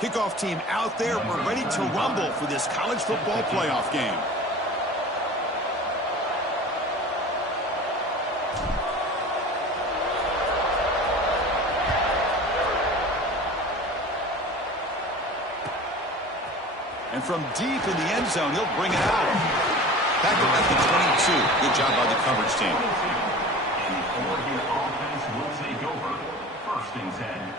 Kickoff team out there. We're ready to rumble for this college football playoff game. And from deep in the end zone, he'll bring it out. Back up at the 22. Good job by the coverage team. And the Oregon offense will take over. 1st and 10.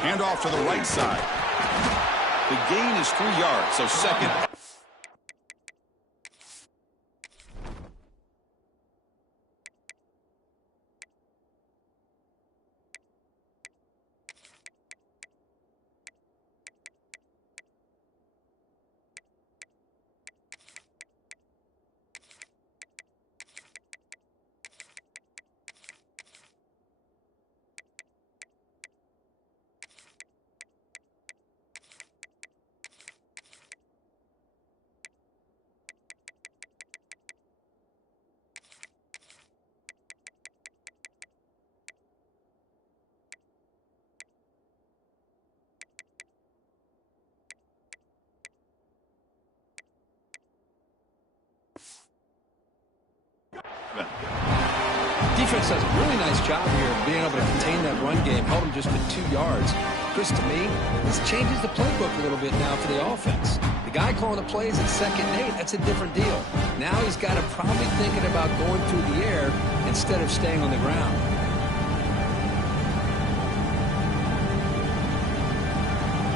Handoff to the right side. The gain is 3 yards, so second. Defense does a really nice job here of being able to contain that run game, held them just to 2 yards. Chris, to me, this changes the playbook a little bit now for the offense. The guy calling the plays at 2nd and 8, that's a different deal. Now he's got to probably thinking about going through the air instead of staying on the ground.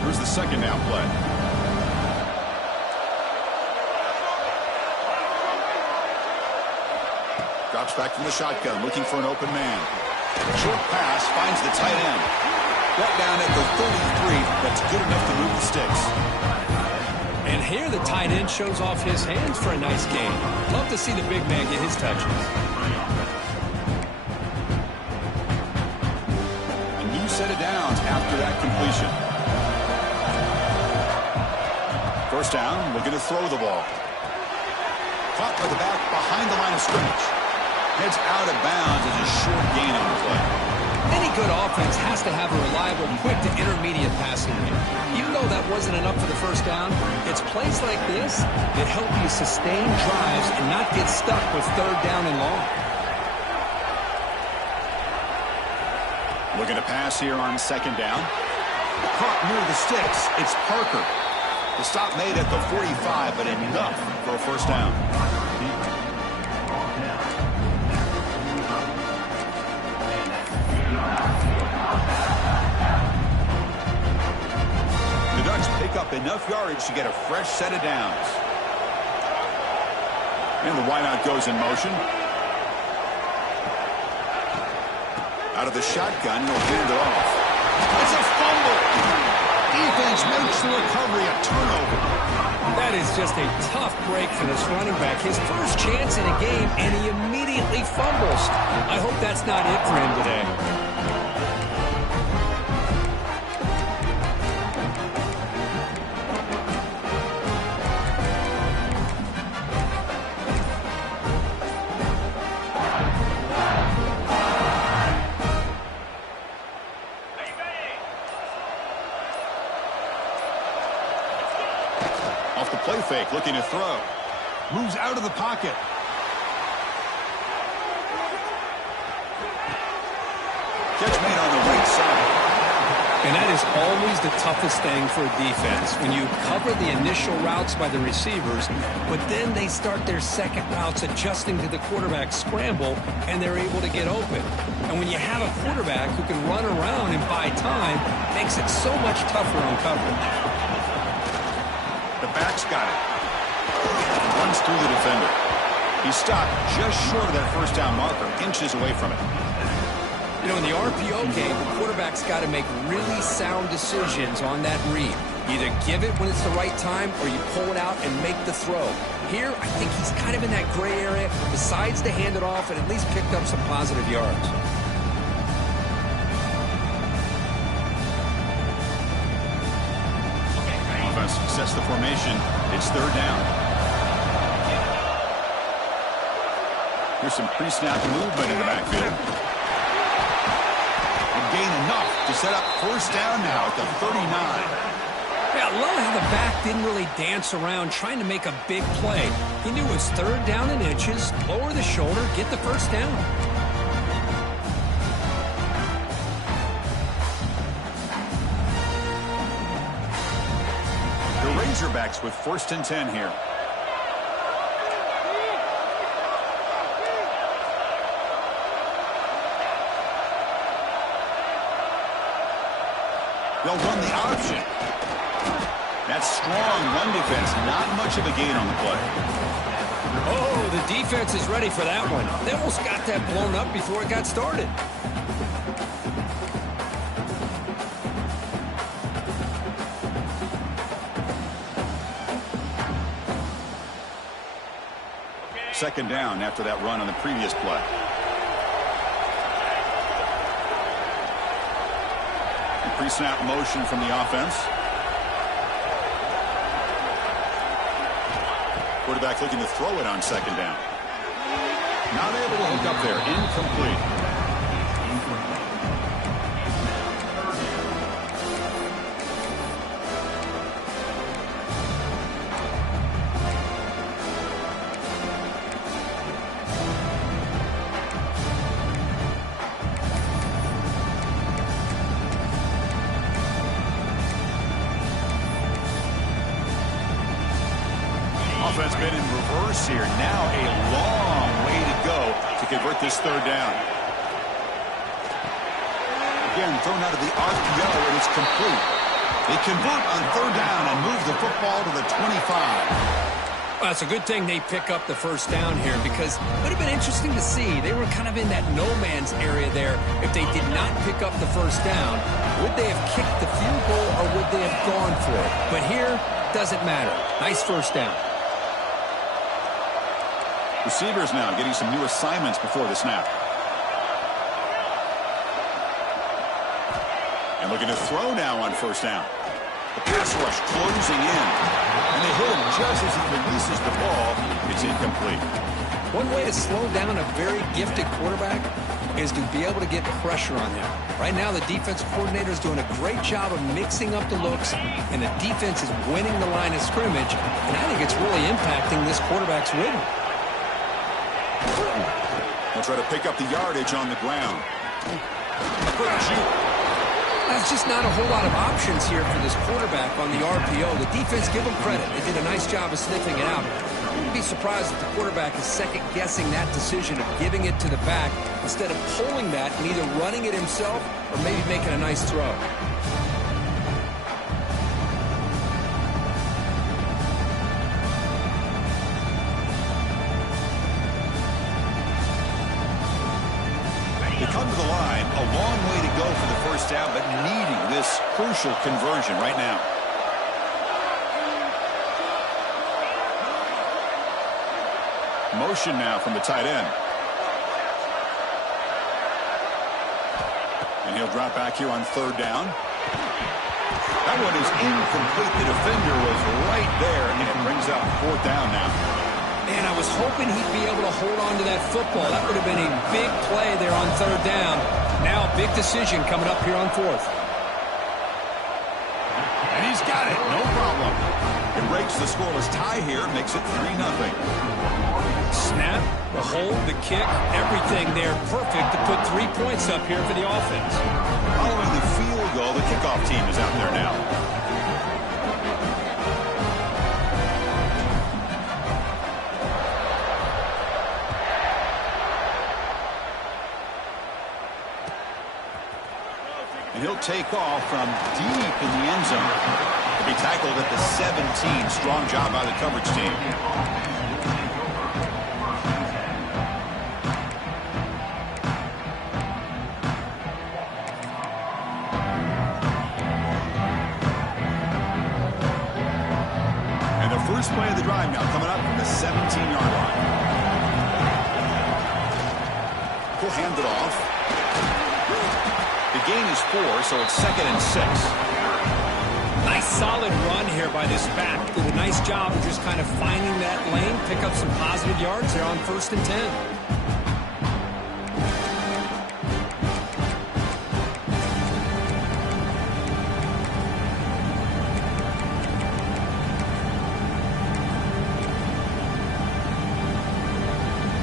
Here's the 2nd down play. Drops back from the shotgun, looking for an open man. Short pass finds the tight end. Brought down at the 33. That's good enough to move the sticks. And here the tight end shows off his hands for a nice game. Love to see the big man get his touches. A new set of downs after that completion. 1st down, looking to throw the ball. Caught by the back behind the line of scrimmage. Heads out of bounds as a short gain on the play. Any good offense has to have a reliable, quick to intermediate passing game. Even though that wasn't enough for the 1st down, it's plays like this that help you sustain drives and not get stuck with 3rd down and long. Looking to pass here on 2nd down. Caught near the sticks. It's Parker. The stop made at the 45, but enough for a 1st down. The Ducks pick up enough yardage to get a fresh set of downs. And the wideout goes in motion. Out of the shotgun, he'll hand it off. That's a fumble. Defense makes the recovery a turnover. That is just a tough break for this running back. His first chance in a game, and he immediately fumbles. I hope that's not it for him today. Off the play fake, looking to throw. Moves out of the pocket. Catch made on the right side. And that is always the toughest thing for a defense, when you cover the initial routes by the receivers, but then they start their second routes adjusting to the quarterback scramble, and they're able to get open. And when you have a quarterback who can run around and buy time, it makes it so much tougher on coverage. The back's got it. Runs through the defender. He stopped just short of that 1st down marker, inches away from it. You know, in the RPO game, the quarterback's got to make really sound decisions on that read. Either give it when it's the right time or you pull it out and make the throw. Here, I think he's kind of in that gray area, decides to hand it off and at least picked up some positive yards. Offense sets the formation. It's third down. Here's some pre-snap movement in the backfield. And gain enough to set up first down now at the 39. Yeah, I love how the back didn't really dance around trying to make a big play. He knew it was third down in inches, lower the shoulder, get the first down. The Razorbacks with first and 10 here. They'll run the option. That's strong run defense. Not much of a gain on the play. Oh, the defense is ready for that one. They almost got that blown up before it got started. Second down after that run on the previous play. Pre-snap motion from the offense. Quarterback looking to throw it on second down. Not able to hook up there. Incomplete. Offense been in reverse here. Now a long way to go to convert this third down. Again, thrown out of the RPO, and it's complete. They convert on third down and move the football to the 25. Well, it's a good thing they pick up the first down here because it would have been interesting to see. They were kind of in that no man's area there. If they did not pick up the first down, would they have kicked the field goal or would they have gone for it? But here, doesn't matter. Nice first down. Receivers now getting some new assignments before the snap. And looking to throw now on first down. The pass rush closing in. And they hit him just as he releases the ball. It's incomplete. One way to slow down a very gifted quarterback is to be able to get pressure on him. Right now, the defense coordinator is doing a great job of mixing up the looks, and the defense is winning the line of scrimmage. And I think it's really impacting this quarterback's rhythm. They'll try to pick up the yardage on the ground. There's just not a whole lot of options here for this quarterback on the RPO. The defense, give them credit. They did a nice job of sniffing it out. I wouldn't be surprised if the quarterback is second-guessing that decision of giving it to the back instead of pulling that and either running it himself or maybe making a nice throw. They come to the line, a long way to go for the first down, but needing this crucial conversion right now. Motion now from the tight end. And he'll drop back here on third down. That one is incomplete. The defender was right there, and it brings up fourth down now. Man, I was hoping he'd be able to hold on to that football. That would have been a big play there on third down. Now a big decision coming up here on fourth. And he's got it. No problem. It breaks the scoreless tie here. Makes it 3-0. Snap, the hold, the kick, everything there perfect to put 3 points up here for the offense. Following the field goal, the kickoff team is out there now. And he'll take off from deep in the end zone. To be tackled at the 17. Strong job by the coverage team. play of the drive now, coming up from the 17-yard line. He'll hand it off. The gain is 4, so it's 2nd and 6. Nice solid run here by this back. Did a nice job of just kind of finding that lane, pick up some positive yards there on 1st and 10.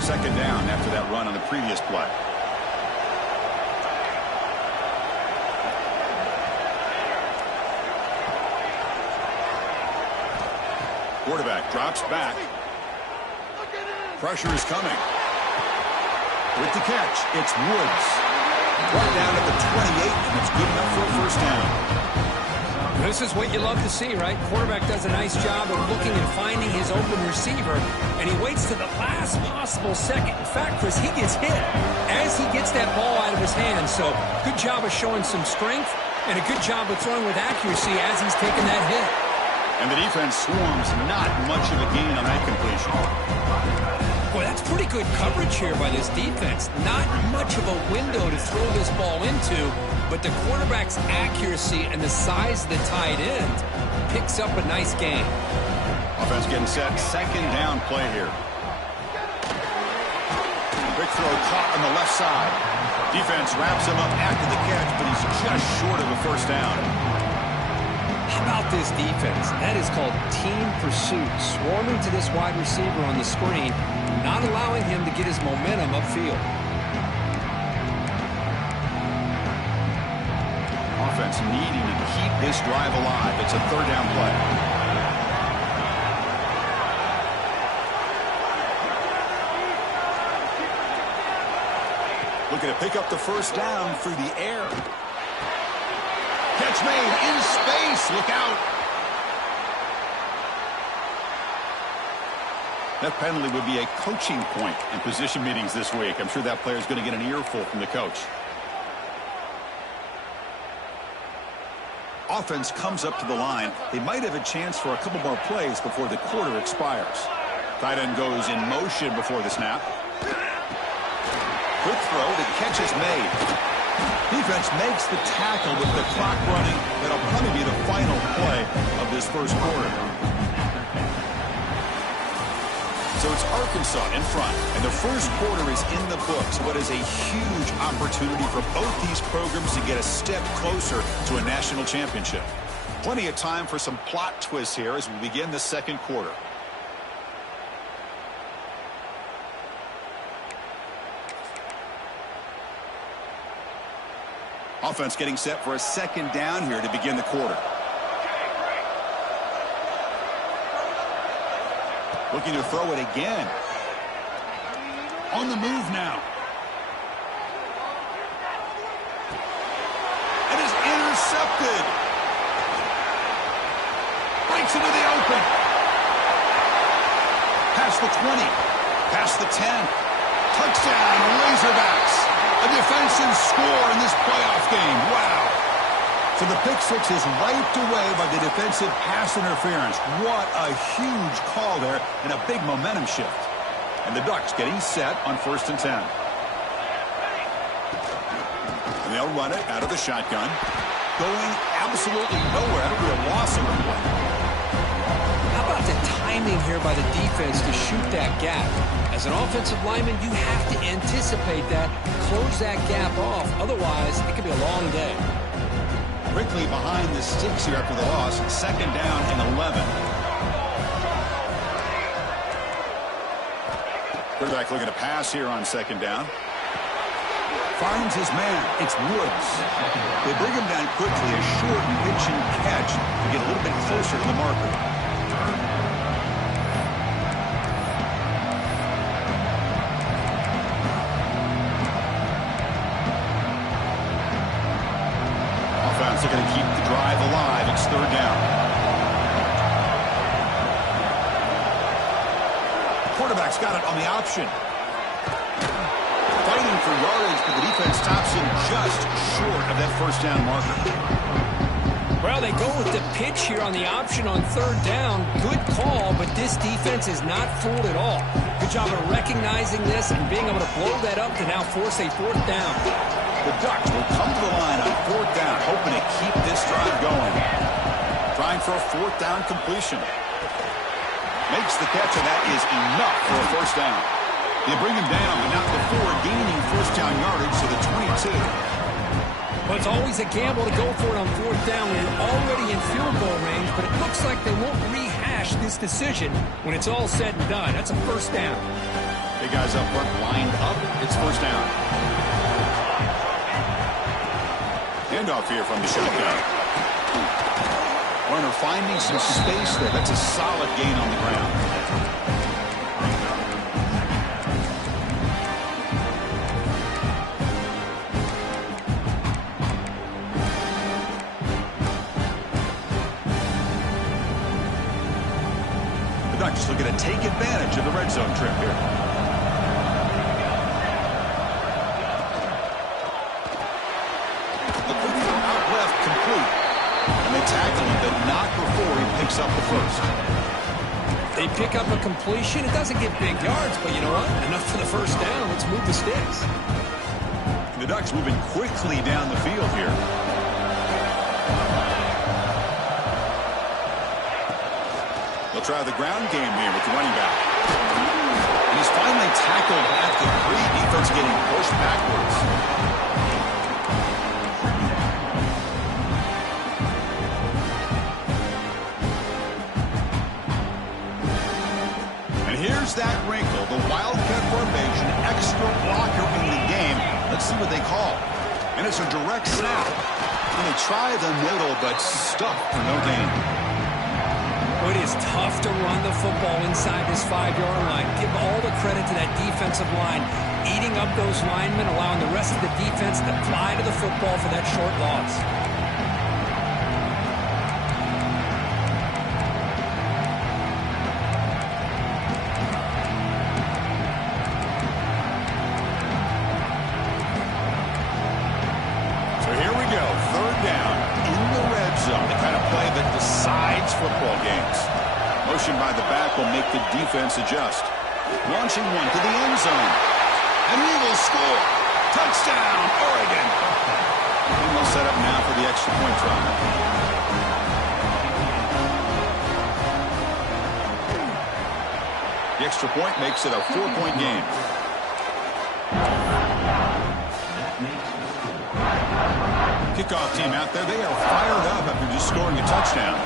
Second down after that run on the previous play. Quarterback drops back. Pressure is coming. With the catch, it's Woods. Brought down at the 28, and it's good enough for a first down. This is what you love to see, right? Quarterback does a nice job of looking and finding his open receiver, and he waits to the last possible second. In fact, Chris, he gets hit as he gets that ball out of his hands. So good job of showing some strength and a good job of throwing with accuracy as he's taking that hit. And the defense swarms, not much of a gain on that completion. Boy, that's pretty good coverage here by this defense. Not much of a window to throw this ball into, but the quarterback's accuracy and the size of the tight end picks up a nice gain. Offense getting set. Second down play here. Quick throw caught on the left side. Defense wraps him up after the catch, but he's just short of a first down. How about this defense? That is called team pursuit. Swarming to this wide receiver on the screen, not allowing him to get his momentum upfield. Offense needing to keep this drive alive. It's a third down play. Looking to pick up the first down through the air. Catch made in space. Look out. That penalty would be a coaching point in position meetings this week. I'm sure that player is going to get an earful from the coach. Offense comes up to the line. They might have a chance for a couple more plays before the quarter expires. Tight end goes in motion before the snap. Quick throw. The catch is made. Defense makes the tackle with the clock running. That'll probably be the final play of this first quarter. So it's Arkansas in front, and the first quarter is in the books. What is a huge opportunity for both these programs to get a step closer to a national championship. Plenty of time for some plot twists here as we begin the second quarter. Offense getting set for a second down here to begin the quarter. Looking to throw it again. On the move now. It is intercepted. Breaks into the open. Past the 20. Past the 10. Touchdown, Razorbacks. A defensive score in this playoff game. Wow. So the pick six is wiped away by the defensive pass interference. What a huge call there and a big momentum shift. And the Ducks getting set on 1st and 10. And they'll run it out of the shotgun. Going absolutely nowhere. It'll be a loss of the play. How about the timing here by the defense to shoot that gap? As an offensive lineman, you have to anticipate that, close that gap off. Otherwise, it could be a long day. Quickly behind the sticks here after the loss. Second down and 11. Quarterback looking to pass here on second down. Finds his man. It's Woods. They bring him down quickly. A short pitch and catch to get a little bit closer to the marker. They're going to keep the drive alive. It's third down. Quarterback's got it on the option. Fighting for yardage, but the defense stops him just short of that first down marker. Well, they go with the pitch here on the option on third down. Good call, but this defense is not fooled at all. Good job of recognizing this and being able to blow that up to now force a fourth down. The Ducks will come to the line on fourth down, hoping to keep this drive going. Trying for a fourth down completion. Makes the catch, and that is enough for a first down. They bring him down, but not before gaining first down yardage to the 22. Well, it's always a gamble to go for it on fourth down when you're already in field goal range, but it looks like they won't rehash this decision when it's all said and done. That's a first down. Big guys up front lined up. It's first down. Handoff here from the shotgun. Warner finding some space there. That's a solid gain on the ground. Ducks looking to take advantage of the red zone trip here. The quick throw out left complete. And they tackle him, but not before he picks up the first. They pick up a completion. It doesn't get big yards, but you know what? Enough for the first down. Let's move the sticks. The Ducks moving quickly down the field here. They'll try the ground game here with the running back. And he's finally tackled at the 3. Defense getting pushed backwards. And here's that wrinkle. The Wildcat formation, extra blocker in the game. Let's see what they call. And it's a direct snap. And they try the middle, but stuffed for no gain. It is tough to run the football inside this 5-yard line. Give all the credit to that defensive line, eating up those linemen, allowing the rest of the defense to fly to the football for that short loss. So here we go, third down in the red zone, the kind of play that decides football games. Motion by the back will make the defense adjust. Launching one to the end zone. And he will score. Touchdown, Oregon. And they'll set up now for the extra point try. The extra point makes it a 4-point game. Kickoff team out there, they are fired up after just scoring a touchdown.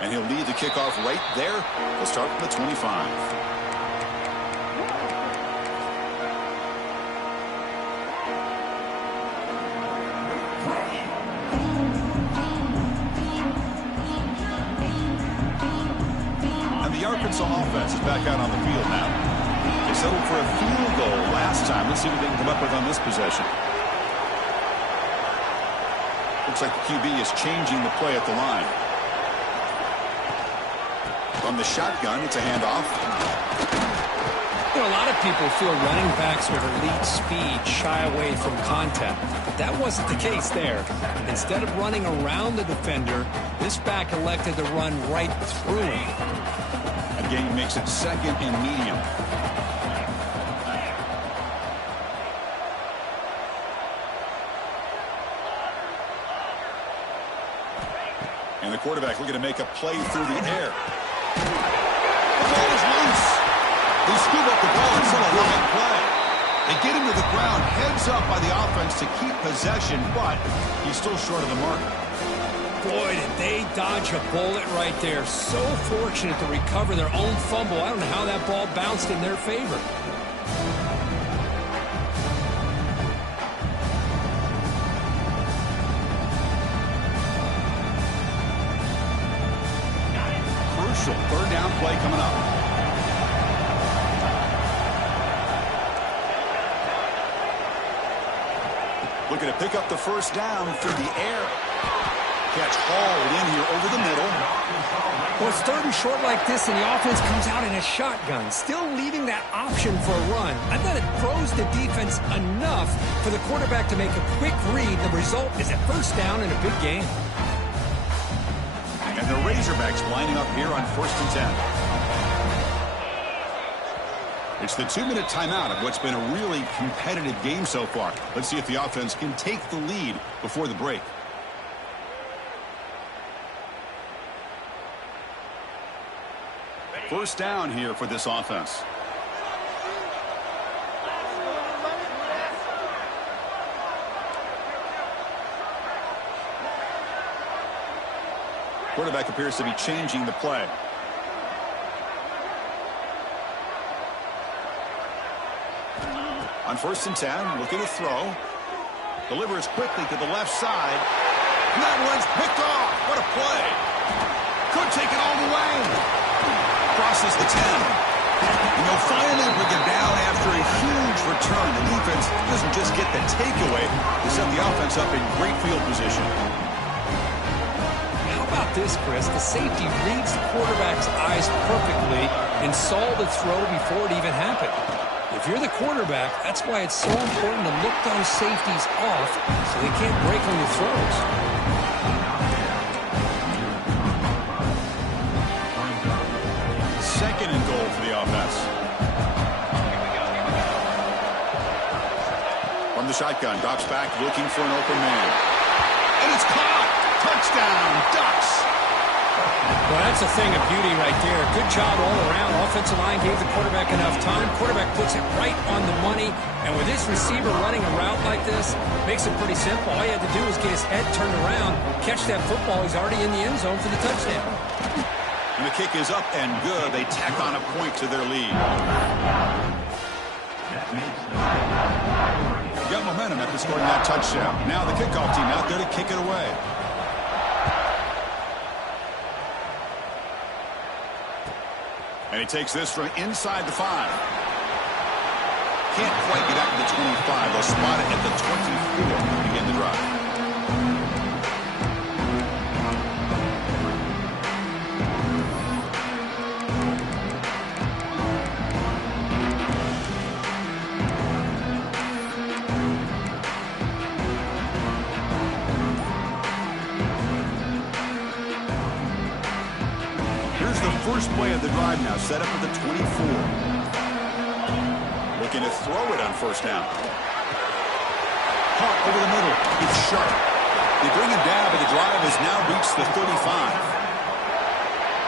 And he'll lead the kickoff right there. He'll start from the 25. And the Arkansas offense is back out on the field now. They settled for a field goal last time. Let's see what they can come up with on this possession. Looks like the QB is changing the play at the line. From the shotgun, it's a handoff. You know, a lot of people feel running backs with elite speed shy away from contact. But that wasn't the case there. Instead of running around the defender, this back elected to run right through him. A gain makes it second and medium. And the quarterback looking to make a play through the air. The ball is loose. They scoop up the ball. It's still a line play. They get him to the ground, heads up by the offense to keep possession, but he's still short of the mark. Boy, did they dodge a bullet right there. So fortunate to recover their own fumble. I don't know how that ball bounced in their favor. Third down play coming up. Looking to pick up the first down through the air. Catch hauled in here over the middle. Well, it's third and short like this, and the offense comes out in a shotgun, still leaving that option for a run. I thought it throws the defense enough for the quarterback to make a quick read. The result is a first down in a big game. And the Razorbacks lining up here on 1st and 10. It's the 2-minute timeout of what's been a really competitive game so far. Let's see if the offense can take the lead before the break. First down here for this offense. Quarterback appears to be changing the play. On 1st and 10, looking to throw. Delivers quickly to the left side. And that one's picked off. What a play. Could take it all the way. Crosses the 10. And they'll finally bring it down after a huge return. The defense doesn't just get the takeaway. They set the offense up in great field position. How about this, Chris? The safety reads the quarterback's eyes perfectly and saw the throw before it even happened. If you're the quarterback, that's why it's so important to look those safeties off so they can't break on your throws. Second and goal for the offense. From the shotgun, drops back looking for an open man. And it's caught! Touchdown, Ducks! Well, that's a thing of beauty right there. Good job all around. Offensive line gave the quarterback enough time. Quarterback puts it right on the money. And with this receiver running a route like this, makes it pretty simple. All you had to do was get his head turned around, catch that football. He's already in the end zone for the touchdown. And the kick is up and good. They tack on a point to their lead. Got momentum after scoring that touchdown. Now the kickoff team out there to kick it away. And he takes this from inside the 5. Can't quite get out to the 25. They'll spot it at the 24 to begin the drive. First play of the drive now, set up at the 24. Looking to throw it on first down. Caught over the middle. It's sharp. They bring him down, but the drive has now reached the 35.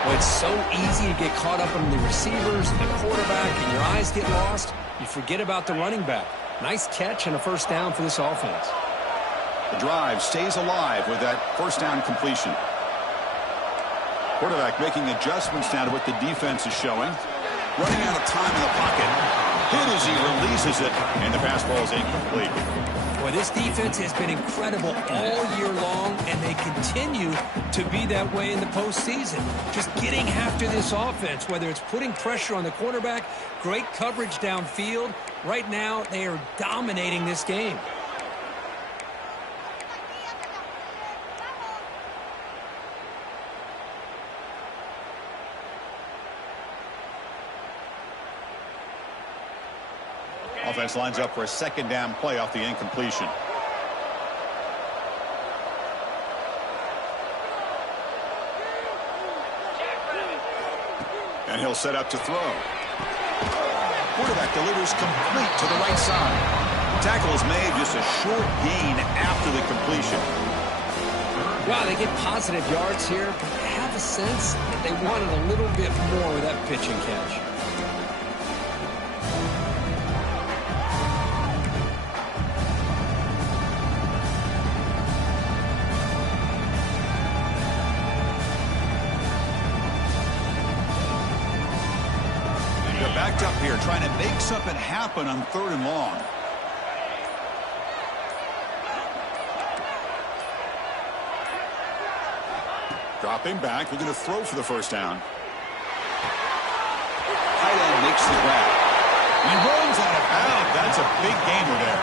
Well, it's so easy to get caught up in the receivers and the quarterback, and your eyes get lost. You forget about the running back. Nice catch and a first down for this offense. The drive stays alive with that first down completion. Quarterback making adjustments now to what the defense is showing. Running out of time in the pocket. Hit as he releases it, and the pass ball is incomplete. Boy, this defense has been incredible all year long, and they continue to be that way in the postseason. Just getting after this offense, whether it's putting pressure on the quarterback, great coverage downfield. Right now, they are dominating this game. Offense lines up for a second down play off the incompletion. And he'll set up to throw. Quarterback delivers complete to the right side. Tackle is made, just a short gain after the completion. Wow, they get positive yards here, but I have a sense that they wanted a little bit more with that pitch and catch. Backed up here, trying to make something happen on 3rd and long. Dropping back, looking to throw for the first down. Tight end makes the grab. And he rolls out of bounds. That's a big gainer there.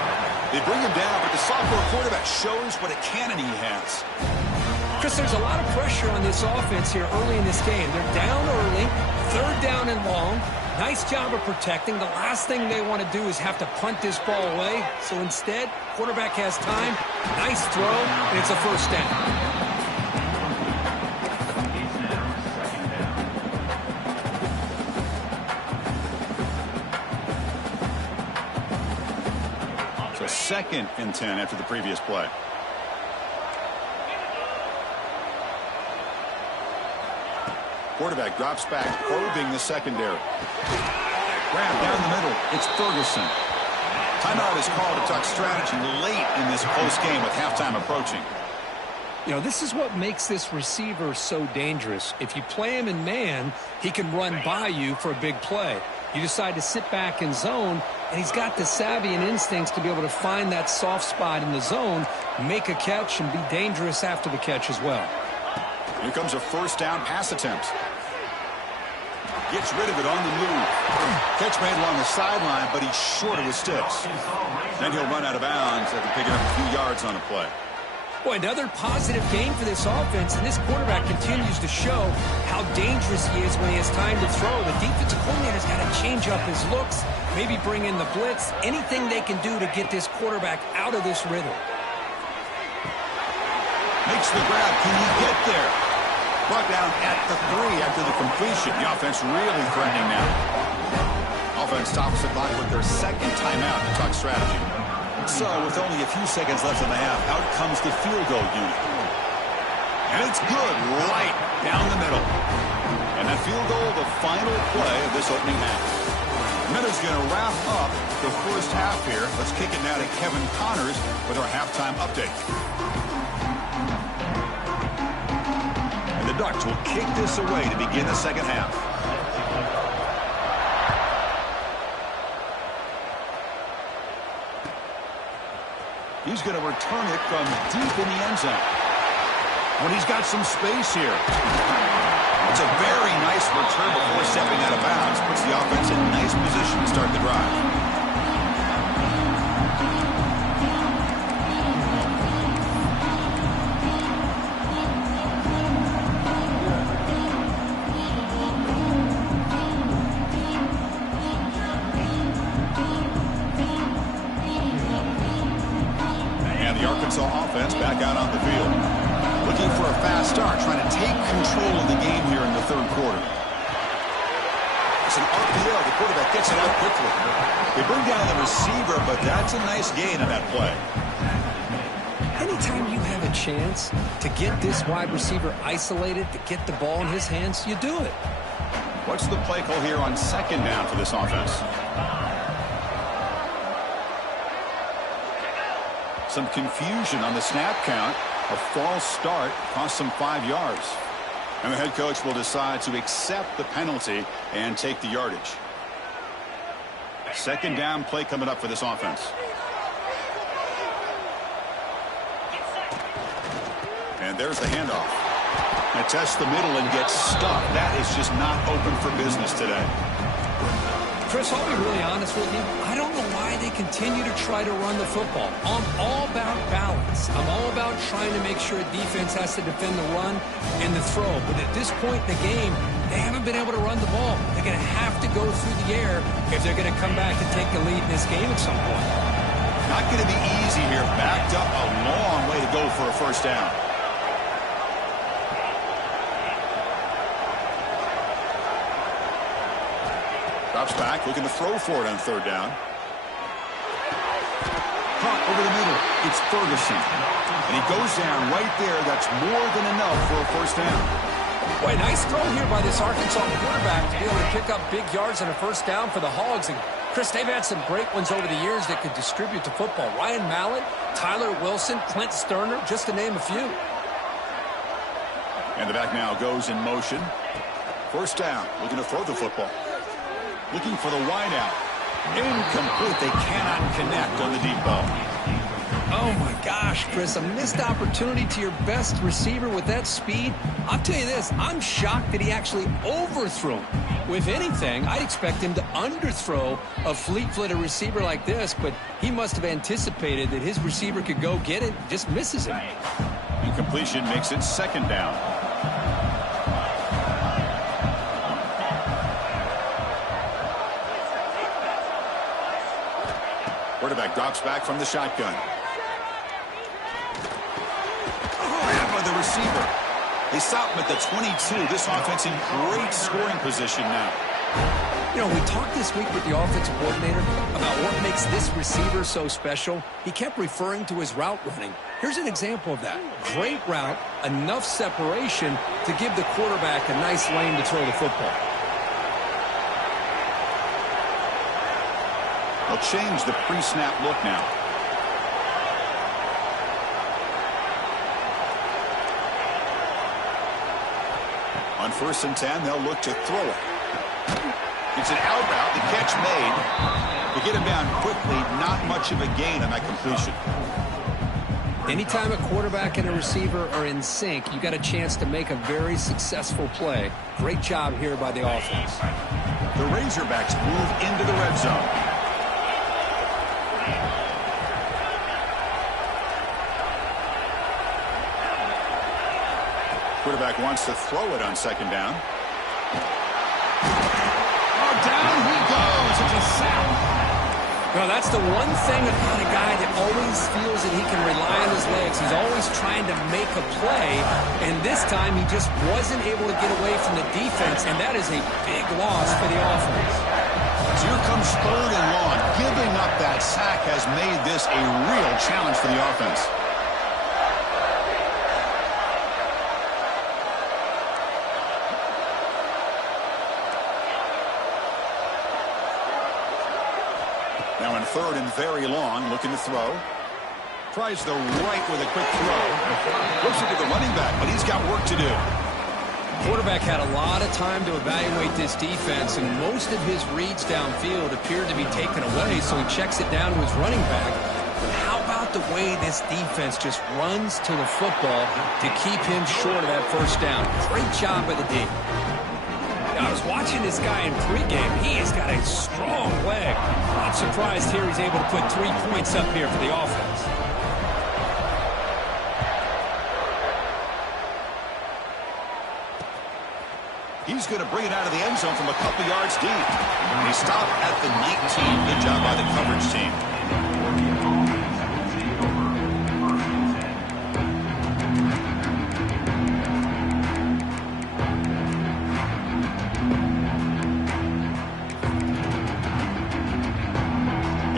They bring him down, but the sophomore quarterback shows what a cannon he has. Chris, there's a lot of pressure on this offense here early in this game. They're down early, third down and long. Nice job of protecting. The last thing they want to do is have to punt this ball away. So instead, quarterback has time. Nice throw, and it's a first down. Second and 10 after the previous play. Quarterback drops back, probing the secondary. Grab down the middle. It's Ferguson. Timeout is called to Duck strategy late in this close game with halftime approaching. You know, this is what makes this receiver so dangerous. If you play him in man, he can run by you for a big play. You decide to sit back in zone, and he's got the savvy and instincts to be able to find that soft spot in the zone, make a catch, and be dangerous after the catch as well. Here comes a first down pass attempt. Gets rid of it on the move. Catch made along the sideline, but he's short of the sticks. Then he'll run out of bounds after picking up a few yards on a play. Boy, another positive game for this offense, and this quarterback continues to show how dangerous he is when he has time to throw. The defensive coordinator's got to change up his looks, maybe bring in the blitz, anything they can do to get this quarterback out of this rhythm. Makes the grab. Can he get there? Brought down at the 3 after the completion. The offense really threatening now. Offense tops the clock with their second timeout in Duck strategy. So, with only a few seconds left in the half, out comes the field goal unit. And it's good, right down the middle. And that field goal, the final play of this opening half. Miller's going to wrap up the first half here. Let's kick it now to Kevin Connors with our halftime update. And the Ducks will kick this away to begin the second half. He's going to return it from deep in the end zone. When he's got some space here. It's a very nice return before stepping out of bounds. Puts the offense in nice position to start the drive. Offense back out on the field. Looking for a fast start, trying to take control of the game here in the third quarter. It's an RPO. The quarterback gets it out quickly. They bring down the receiver, but that's a nice gain on that play. Anytime you have a chance to get this wide receiver isolated, to get the ball in his hands, you do it. What's the play call here on second down for this offense? Some confusion on the snap count. A false start cost them 5 yards. And the head coach will decide to accept the penalty and take the yardage. Second down play coming up for this offense. And there's the handoff. Now test the middle and gets stuck. That is just not open for business today. Chris, I'll be really honest with you. I don't know why they continue to try to run the football. I'm all about balance. I'm all about trying to make sure defense has to defend the run and the throw. But at this point in the game, they haven't been able to run the ball. They're going to have to go through the air if they're going to come back and take the lead in this game at some point. Not going to be easy here. Backed up a long way to go for a first down. Drops back, looking to throw for it on third down. Caught over the middle. It's Ferguson. And he goes down right there. That's more than enough for a first down. Boy, nice throw here by this Arkansas quarterback to be able to pick up big yards on a first down for the Hogs. And, Chris, they've had some great ones over the years that could distribute the football. Ryan Mallett, Tyler Wilson, Clint Sterner, just to name a few. And the back now goes in motion. First down, looking to throw the football. Looking for the wideout. Incomplete. They cannot connect on the deep ball. Oh, my gosh, Chris. A missed opportunity to your best receiver with that speed. I'll tell you this. I'm shocked that he actually overthrew him. If anything, I'd expect him to underthrow a fleet-footed receiver like this, but he must have anticipated that his receiver could go get it. Just misses him. Incompletion makes it second down. Quarterback drops back from the shotgun. Grabbed by the receiver. They stop him at the 22. This offense in great scoring position now. You know, we talked this week with the offensive coordinator about what makes this receiver so special. He kept referring to his route running. Here's an example of that. Great route, enough separation to give the quarterback a nice lane to throw the football. They'll change the pre-snap look now. On 1st and 10, they'll look to throw it. It's an out route. The catch made. To get him down quickly, not much of a gain on that completion. Anytime a quarterback and a receiver are in sync, you got a chance to make a very successful play. Great job here by the offense. The Razorbacks move into the red zone. Quarterback wants to throw it on 2nd down. Oh, down he goes. It's a sack. No, that's the one thing about a guy that always feels that he can rely on his legs. He's always trying to make a play, and this time he just wasn't able to get away from the defense, and that is a big loss for the offense. So here comes 3rd and long. Giving up that sack has made this a real challenge for the offense. Now in 3rd and very long, looking to throw. Tries the right with a quick throw. Looks into the running back, but he's got work to do. Quarterback had a lot of time to evaluate this defense, and most of his reads downfield appeared to be taken away, so he checks it down to his running back. But how about the way this defense just runs to the football to keep him short of that 1st down? Great job by the D. I was watching this guy in pregame. He has got a strong leg. Not surprised here he's able to put 3 points up here for the offense. He's going to bring it out of the end zone from a couple yards deep. And he stopped at the 19. Good job by the coverage team.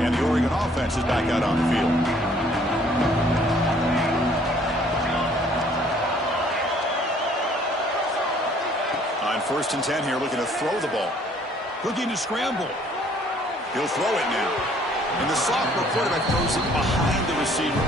And the Oregon offense is back out on the field. On 1st and 10 here, looking to throw the ball. Looking to scramble. He'll throw it now. And the sophomore quarterback throws it behind the receiver.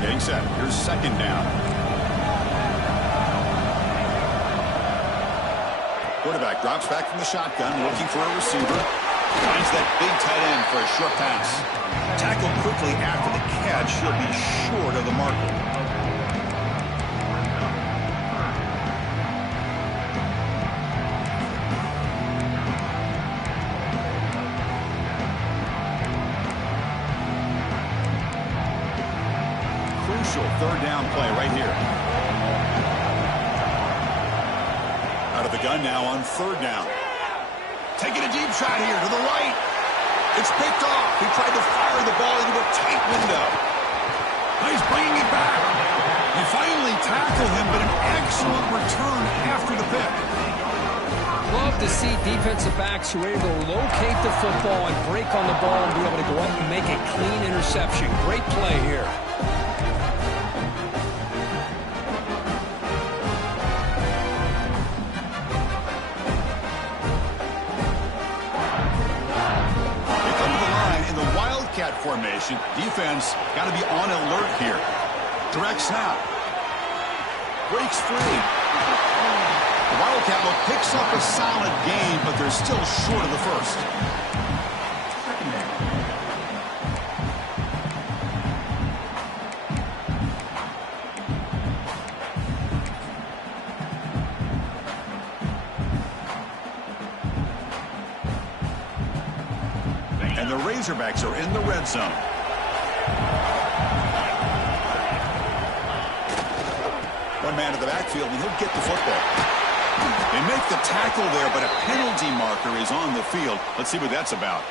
Getting set. Here's 2nd down. Quarterback drops back from the shotgun, looking for a receiver. Finds that big tight end for a short pass. Tackled quickly after the catch. He'll be short of the marker. Crucial 3rd down play right here. Out of the gun now on 3rd down. Taking a deep shot here to the right. It's picked off. He tried to fire the ball into a tight window. He's bringing it back. They finally tackle him, but an excellent return after the pick. Love to see defensive backs who are able to locate the football and break on the ball and be able to go up and make a clean interception. Great play here. Formation. Defense got to be on alert here. Direct snap. Breaks free. Wildcat picks up a solid gain, but they're still short of the 1st. And the Razorbacks are in the red zone. One man to the backfield, and he'll get the football. They make the tackle there, but a penalty marker is on the field. Let's see what that's about.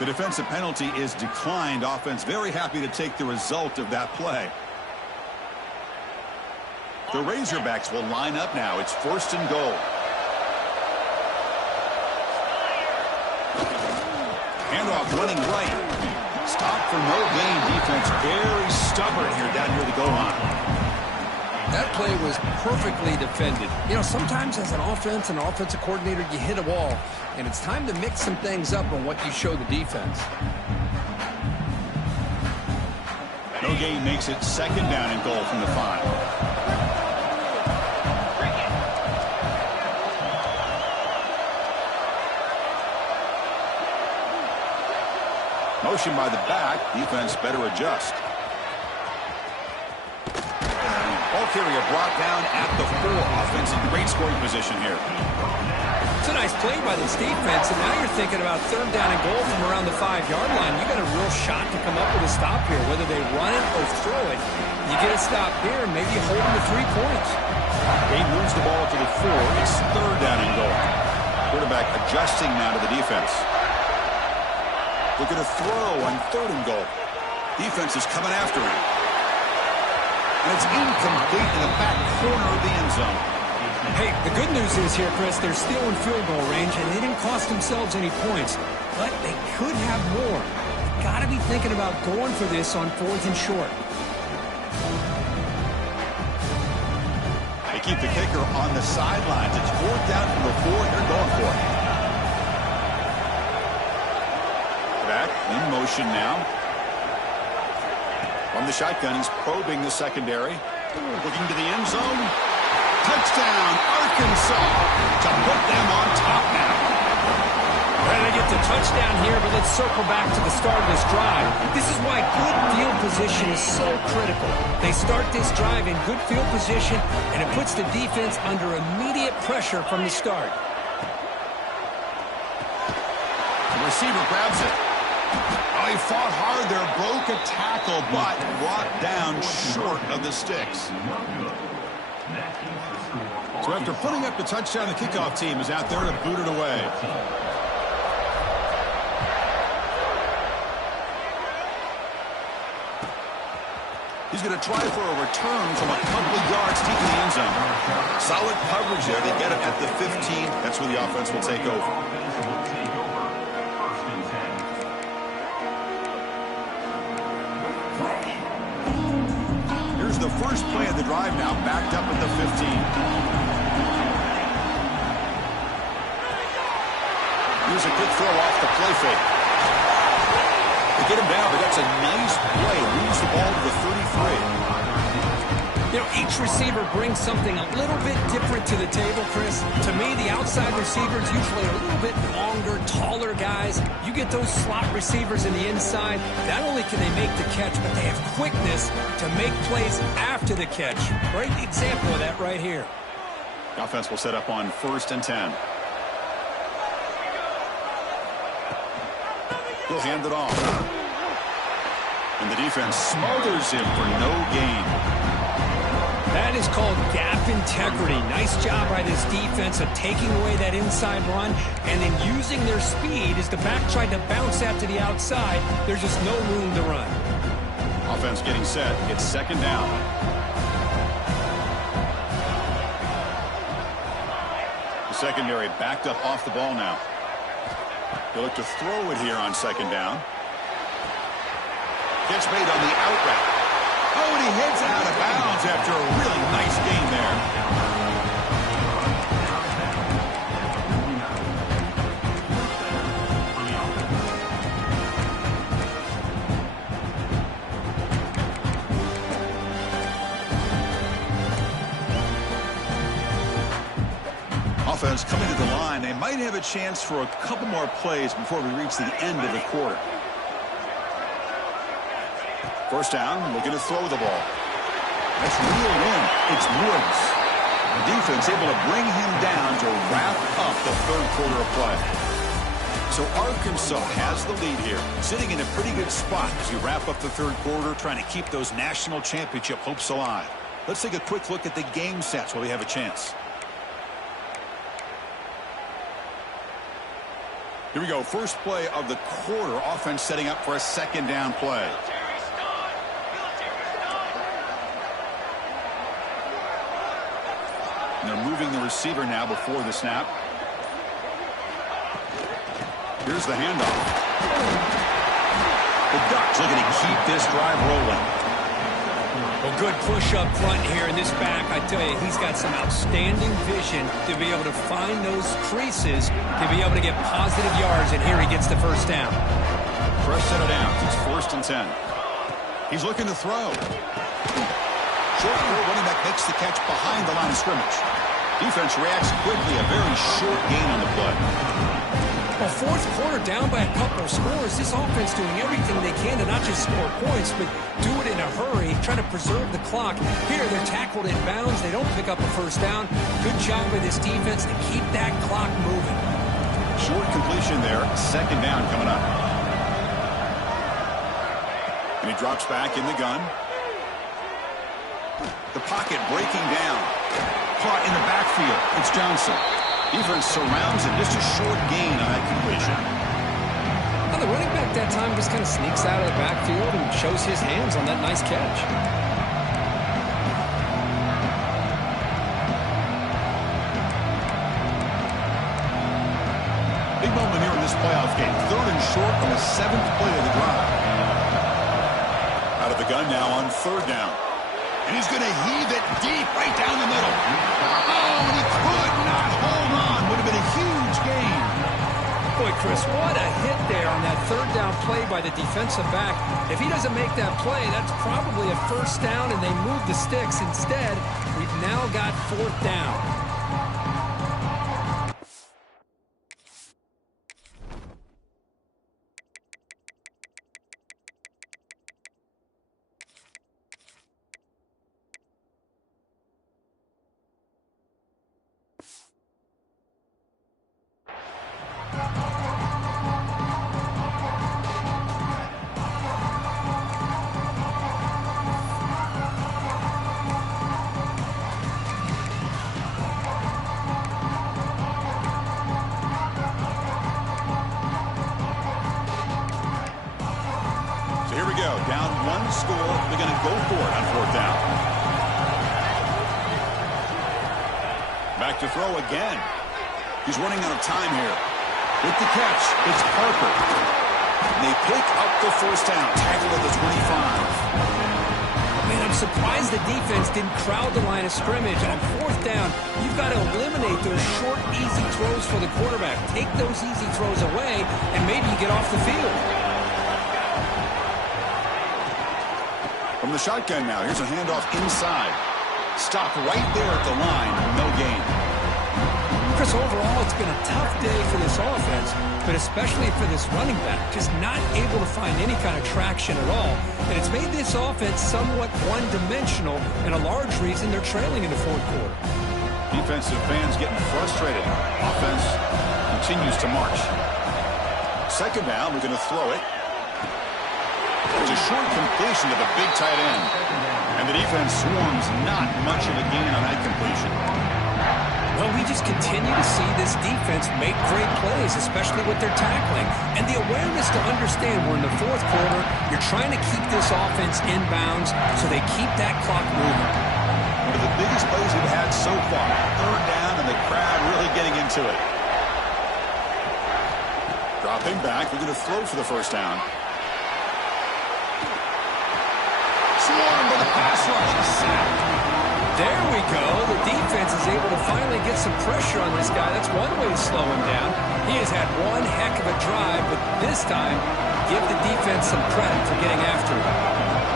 The defensive penalty is declined. Offense very happy to take the result of that play. The Razorbacks will line up now. It's 1st and goal. Handoff running right. Stop for no gain. Defense very stubborn here down near the goal line. That play was perfectly defended. You know, sometimes as an offense and offensive coordinator, you hit a wall, and it's time to mix some things up on what you show the defense. No gain makes it 2nd down and goal from the 5. Motion by the back. Defense better adjust. Ball carrier brought down at the 4. Offense in great scoring position here. It's a nice play by this defense, and now you're thinking about 3rd down and goal from around the 5-yard line. You got a real shot to come up with a stop here, whether they run it or throw it. You get a stop here, maybe you hold them to 3 points. He moves the ball to the 4. It's 3rd down and goal. Quarterback adjusting now to the defense. Look at a throw on 3rd and goal. Defense is coming after him. And it's incomplete in the back corner of the end zone. Hey, the good news is here, Chris, they're still in field goal range, and they didn't cost themselves any points. But they could have more. Got to be thinking about going for this on 4th and short. They keep the kicker on the sidelines. It's 4th down from the 4. They're going for it. Back in motion now. From the shotgun, he's probing the secondary. Looking to the end zone. Touchdown, Arkansas, to put them on top now. Well, they get the touchdown here, but let's circle back to the start of this drive. This is why good field position is so critical. They start this drive in good field position, and it puts the defense under immediate pressure from the start. The receiver grabs it. Oh, he fought hard there, broke a tackle, but brought down short of the sticks. So after putting up the touchdown, the kickoff team is out there to boot it away. He's going to try for a return from a couple of yards deep in the end zone. Solid coverage there. They get it at the 15. That's where the offense will take over. The first play of the drive now, backed up at the 15. Here's a quick throw off the play fake. They get him down, but that's a nice play. Moves the ball to the 33. You know, each receiver brings something a little bit different to the table, Chris. To me, the outside receivers usually are a little bit longer, taller guys. You get those slot receivers in the inside, not only can they make the catch, but they have quickness to make plays after the catch. Great example of that right here. The offense will set up on 1st and 10. He'll hand it off. And the defense smothers him for no gain. That is called gap integrity. Nice job by this defense of taking away that inside run and then using their speed as the back tried to bounce that to the outside. There's just no room to run. Offense getting set. It's 2nd down. The secondary backed up off the ball now. They'll look to throw it here on 2nd down. Catch made on the out route. Oh, and he hits out of bounds after a really nice game there. Offense coming to the line. They might have a chance for a couple more plays before we reach the end of the quarter. 1st down, looking to throw the ball. That's reeled in. It's Woods. The defense able to bring him down to wrap up the 3rd quarter of play. So Arkansas has the lead here, sitting in a pretty good spot as we wrap up the third quarter, trying to keep those national championship hopes alive. Let's take a quick look at the game sets while we have a chance. Here we go. First play of the quarter. Offense setting up for a second down play. And they're moving the receiver now before the snap. Here's the handoff. The Ducks looking to keep this drive rolling. Well, good push up front here in this back. I tell you, he's got some outstanding vision to be able to find those creases, to be able to get positive yards, and here he gets the first down. Fresh set of downs. It's 1st and 10. He's looking to throw. Short throw, running back makes the catch behind the line of scrimmage. Defense reacts quickly, a very short gain on the play. Well, fourth quarter down by a couple of scores. This offense doing everything they can to not just score points, but do it in a hurry, trying to preserve the clock. Here, they're tackled in bounds. They don't pick up a first down. Good job by this defense to keep that clock moving. Short completion there. Second down coming up. And he drops back in the gun. The pocket breaking down. Caught in the backfield. It's Johnson. Defense surrounds him. Just a short gain on that completion. Well, the running back that time just kind of sneaks out of the backfield and shows his hands on that nice catch. Big moment here in this playoff game. 3rd and short on the 7th play of the drive. Out of the gun now on 3rd down. And he's going to heave it deep right down the middle. Oh, and he could not hold on. Would have been a huge gain. Boy, Chris, what a hit there on that 3rd down play by the defensive back. If he doesn't make that play, that's probably a first down, and they move the sticks. Instead, we've now got 4th down. Down 1 score. They're going to go for it on 4th down. Back to throw again. He's running out of time here. With the catch, it's Parker. And they pick up the first down. Tackle at the 25. Man, I'm surprised the defense didn't crowd the line of scrimmage. On 4th down, you've got to eliminate those short, easy throws for the quarterback. Take those easy throws away, and maybe you get off the field. From the shotgun now, here's a handoff inside. Stop right there at the line, no gain. Chris, overall, it's been a tough day for this offense, but especially for this running back, just not able to find any kind of traction at all. And it's made this offense somewhat one-dimensional, and a large reason they're trailing in the 4th quarter. Defensive fans getting frustrated. Offense continues to march. Second down, we're going to throw it. It's a short completion to the big tight end. And the defense swarms not much of a gain on that completion. Well, we just continue to see this defense make great plays, especially with their tackling. And the awareness to understand we're in the 4th quarter, you're trying to keep this offense in bounds so they keep that clock moving. One of the biggest plays we've had so far. 3rd down and the crowd really getting into it. Dropping back, we're going to throw for the first down. Swarmed by the pass rush. Sacked. There we go. The defense is able to finally get some pressure on this guy. That's one way to slow him down. He has had one heck of a drive, but this time, give the defense some credit for getting after him.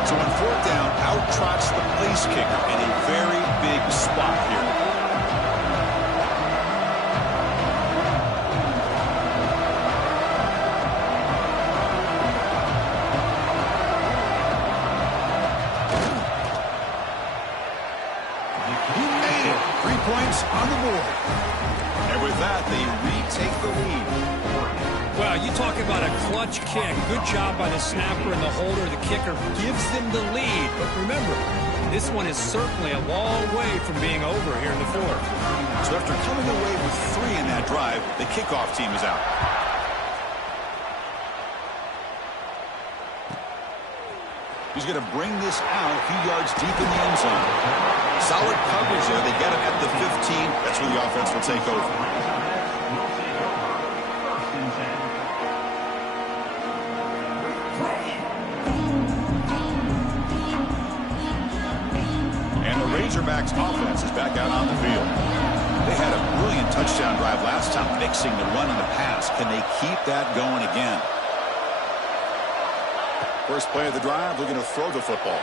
So on 4th down, out trots the place kicker in a very big spot here. Points on the board. And with that, they retake the lead. Well, you talk about a clutch kick. Good job by the snapper and the holder. The kicker gives them the lead. But remember, this one is certainly a long way from being over here in the fourth. So after coming away with 3 in that drive, the kickoff team is out. He's going to bring this out a few yards deep in the end zone. Solid coverage there. They get him at the 15. That's where the offense will take over. And the Razorbacks offense is back out on the field. They had a brilliant touchdown drive last time, mixing the run and the pass. Can they keep that going again? First play of the drive, looking to throw the football.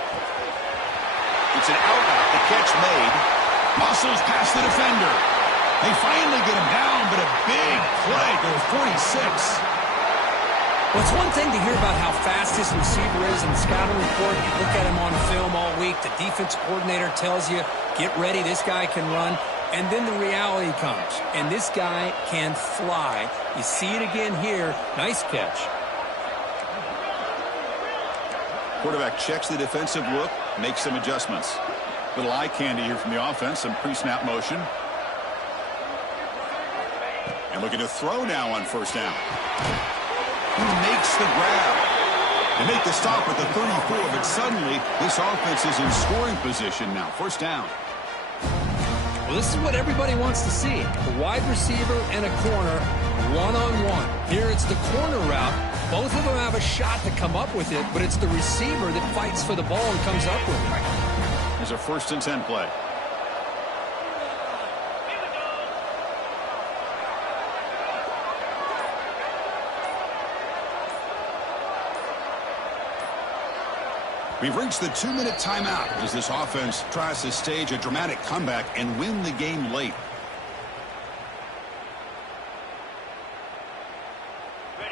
It's an out-out, the catch made. Muscles past the defender. They finally get him down, but a big play to the 46. Well, it's one thing to hear about how fast this receiver is in the scouting report. You look at him on film all week. The defense coordinator tells you, get ready, this guy can run. And then the reality comes, and this guy can fly. You see it again here. Nice catch. Quarterback checks the defensive look, makes some adjustments. Little eye candy here from the offense, some pre-snap motion. And looking to throw now on first down. He makes the grab. They make the stop at the 34, but suddenly this offense is in scoring position now. First down. Well, this is what everybody wants to see. A wide receiver and a corner, one-on-one. Here it's the corner route. Both of them have a shot to come up with it, but it's the receiver that fights for the ball and comes up with it. There's a 1st and 10 play. We've reached the 2-minute timeout as this offense tries to stage a dramatic comeback and win the game late.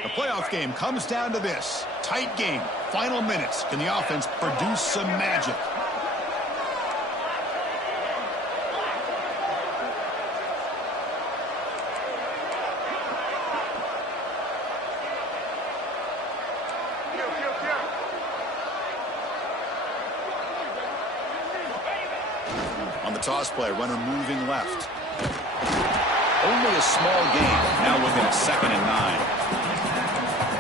The playoff game comes down to this. Tight game. Final minutes. Can the offense produce some magic? On the toss play, runner moving left. Only a small gain. Now looking at 2nd and 9.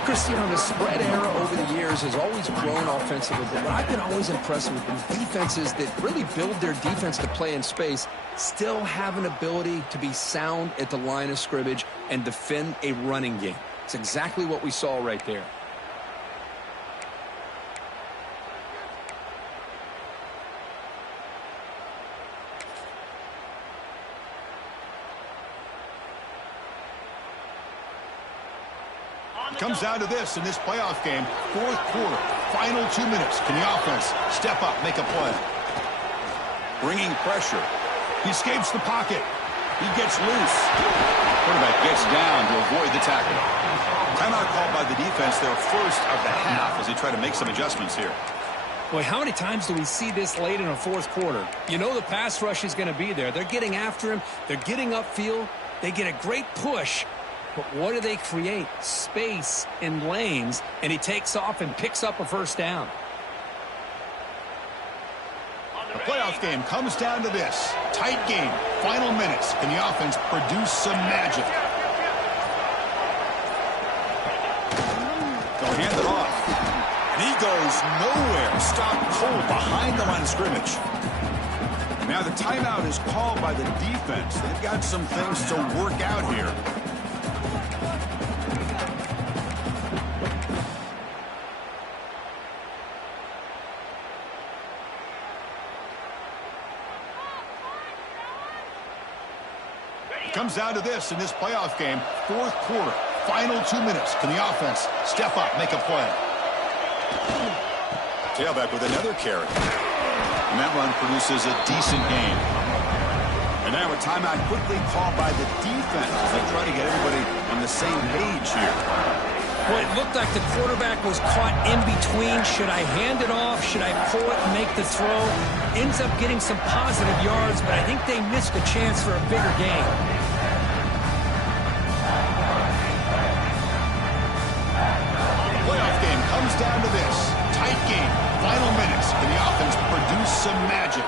Chris, you know, the spread era over the years has always grown offensively, but what I've been always impressed with is defenses that really build their defense to play in space still have an ability to be sound at the line of scrimmage and defend a running game. It's exactly what we saw right there. Comes down to this in this playoff game. 4th quarter, final 2 minutes. Can the offense step up, make a play? Bringing pressure. He escapes the pocket. He gets loose. Quarterback gets down to avoid the tackle. Timeout called by the defense, their first of the half, as they try to make some adjustments here. Boy, how many times do we see this late in a 4th quarter? You know the pass rush is going to be there. They're getting after him. They're getting upfield. They get a great push. But what do they create? Space in lanes, and he takes off and picks up a first down. The playoff game comes down to this. Tight game, final minutes. Can the offense produce some magic? They'll hand it off. And he goes nowhere. Stopped cold behind the line of scrimmage. Now the timeout is called by the defense. They've got some things to work out here. Comes down to this in this playoff game. 4th quarter, final 2 minutes. Can the offense step up, make a play? Tailback with another carry. And that run produces a decent gain. And now a timeout quickly called by the defense as they try to get everybody on the same page here. Well, it looked like the quarterback was caught in between. Should I hand it off? Should I pull it and make the throw? Ends up getting some positive yards, but I think they missed a chance for a bigger gain. comes down to this. Tight game. Final minutes. Can the offense produce some magic?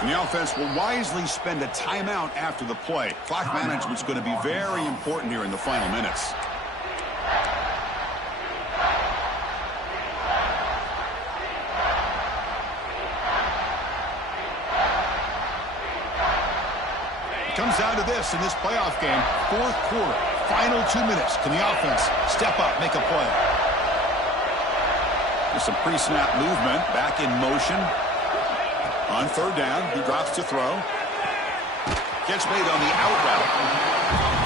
And the offense will wisely spend a timeout after the play. Clock management's going to be very important here in the final minutes. It comes down to this in this playoff game. Fourth quarter, final 2 minutes. Can the offense step up, make a play? There's some pre-snap movement, back in motion. On third down, he drops to throw. Gets made on the out route.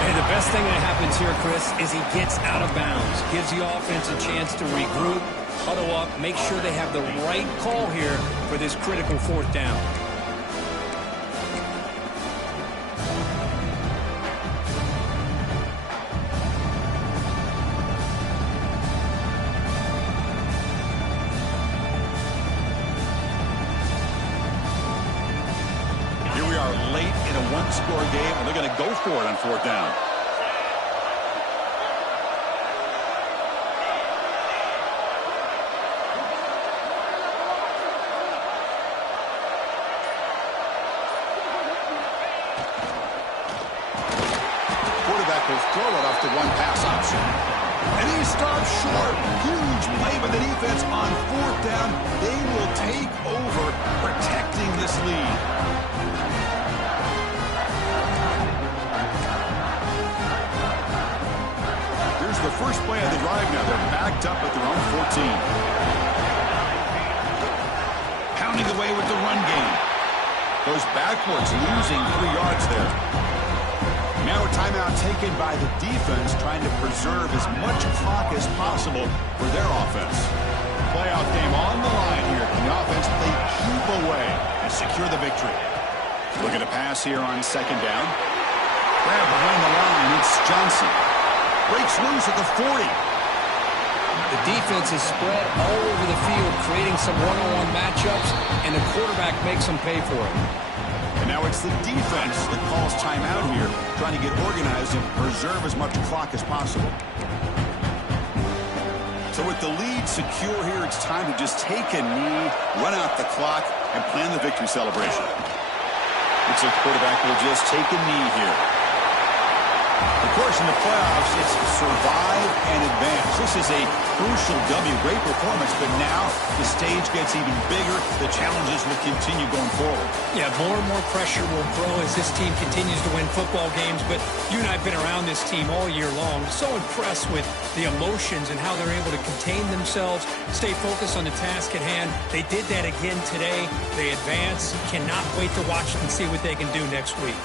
Hey, the best thing that happens here, Chris, is he gets out of bounds. Gives the offense a chance to regroup, huddle up, make sure they have the right call here for this critical fourth down. Late in a one-score game, and they're going to go for it on fourth down. Quarterback will throw it off the one pass option. And he stops short. Huge play by the defense on fourth down. They will take over, protecting this lead. The first play of the drive now. They're backed up at their own 14. Pounding away with the run game. Goes backwards, losing 3 yards there. Now a timeout taken by the defense, trying to preserve as much clock as possible for their offense. Playoff game on the line here. Can the offense play keep away and secure the victory? Looking to pass here on second down. Grab behind the line. It's Johnson. Breaks loose at the 40. The defense is spread all over the field, creating some one-on-one matchups, and the quarterback makes them pay for it. And now it's the defense that calls timeout here, trying to get organized and preserve as much clock as possible. So with the lead secure here, it's time to just take a knee, run out the clock, and plan the victory celebration. Looks like the quarterback will just take a knee here. Of course, in the playoffs, it's survive and advance. This is a crucial W. Great performance, but now the stage gets even bigger. The challenges will continue going forward. Yeah, more and more pressure will grow as this team continues to win football games, but you and I have been around this team all year long. So impressed with the emotions and how they're able to contain themselves, stay focused on the task at hand. They did that again today. They advance. Cannot wait to watch and see what they can do next week.